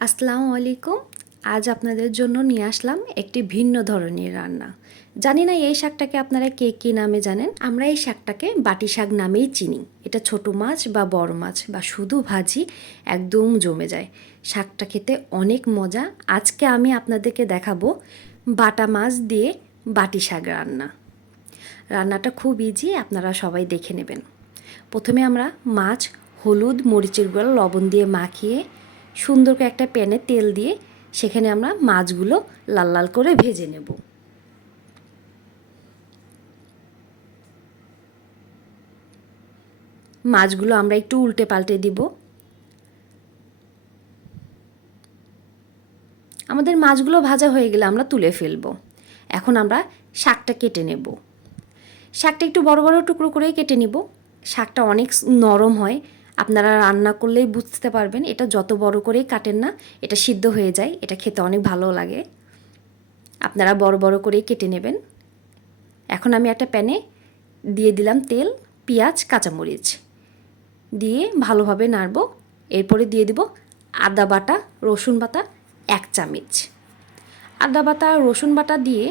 আসসালামু আলাইকুম। আজ আপনাদের জন্য নিয়ে আসলাম একটি ভিন্ন ধরনের রান্না। জানি না এই শাকটাকে আপনারা কে কী নামে জানেন। আমরা এই শাকটাকে বাটি শাক নামেই চিনি। এটা ছোট মাছ বা বড় মাছ বা শুধু ভাজি একদম জমে যায়। শাকটা খেতে অনেক মজা। আজকে আমি আপনাদেরকে দেখাবো বাটা মাছ দিয়ে বাটি শাক রান্না। রান্নাটা খুব ইজি, আপনারা সবাই দেখে নেবেন। প্রথমে আমরা মাছ হলুদ মরিচের গুঁড়ো লবণ দিয়ে মাখিয়ে সুন্দর করে একটা প্যানে তেল দিয়ে সেখানে আমরা মাছগুলো লাল লাল করে ভেজে নেব। মাছগুলো আমরা একটু উল্টে পাল্টে দিব। আমাদের মাছগুলো ভাজা হয়ে গেলে আমরা তুলে ফেলব। এখন আমরা শাকটা কেটে নেব। শাকটা একটু বড় বড় টুকরো করেই কেটে নিব। শাকটা অনেক নরম হয়, আপনারা রান্না করলেই বুঝতে পারবেন। এটা যত বড় করেই কাটেন না, এটা সিদ্ধ হয়ে যায়, এটা খেতে অনেক ভালো লাগে। আপনারা বড় বড় করেই কেটে নেবেন। এখন আমি একটা প্যানে দিয়ে দিলাম তেল, পেঁয়াজ, কাঁচামরিচ দিয়ে ভালোভাবে নাড়ব। এরপরে দিয়ে দিব আদা বাটা, রসুন বাটা 1 চামচ। আদা বাটা রসুন বাটা দিয়ে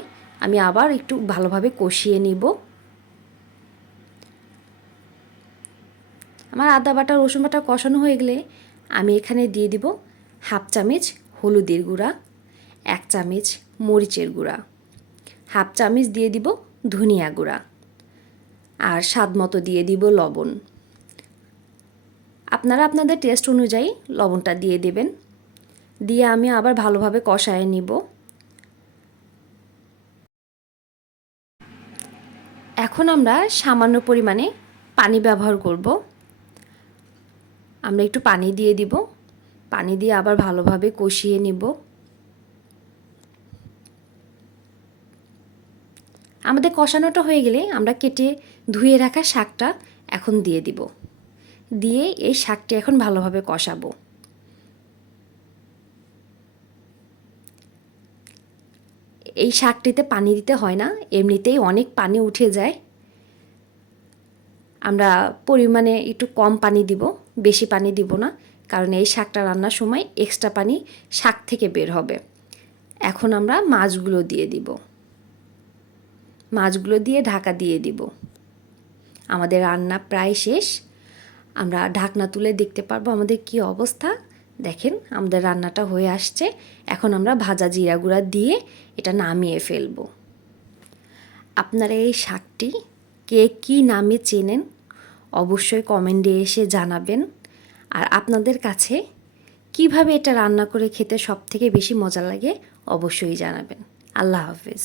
আমি আবার একটু ভালোভাবে কষিয়ে নিব। আমার আদা বাটা রসুন বাটা কষানো হয়ে গেলে আমি এখানে দিয়ে দিব 1/2 চামচ হলুদের গুঁড়া, 1 চামচ মরিচের গুঁড়া, 1/2 চামচ দিয়ে দিব ধনিয়া গুঁড়া আর স্বাদ মতো দিয়ে দিব লবণ। আপনারা আপনাদের টেস্ট অনুযায়ী লবণটা দিয়ে দেবেন। দিয়ে আমি আবার ভালোভাবে কষায় নিব। এখন আমরা সামান্য পরিমাণে পানি ব্যবহার করব। আমরা একটু পানি দিয়ে দিব। পানি দিয়ে আবার ভালোভাবে কষিয়ে নিব। আমাদের কষানোটা হয়ে গেলে আমরা কেটে ধুয়ে রাখা শাকটা এখন দিয়ে দিব। দিয়ে এই শাকটি এখন ভালোভাবে কষাবো। এই শাকটিতে পানি দিতে হয় না, এমনিতেই অনেক পানি উঠে যায়। আমরা পরিমাণে একটু কম পানি দিব, বেশি পানি দিব না, কারণ এই শাকটা রান্নার সময় এক্সট্রা পানি শাক থেকে বের হবে। এখন আমরা মাছগুলো দিয়ে দিব। মাছগুলো দিয়ে ঢাকা দিয়ে দিব। আমাদের রান্না প্রায় শেষ। আমরা ঢাকনা তুলে দেখতে পারবো আমাদের কি অবস্থা। দেখেন আমাদের রান্নাটা হয়ে আসছে। এখন আমরা ভাজা জিরা গুঁড়া দিয়ে এটা নামিয়ে ফেলবো। আপনারা এই শাকটি কে কী নামে চেনেন অবশ্যই কমেন্টে এসে জানাবেন। আর আপনাদের কাছে কিভাবে এটা রান্না করে খেতে সবথেকে বেশি মজা লাগে অবশ্যই জানাবেন। আল্লাহ হাফেজ।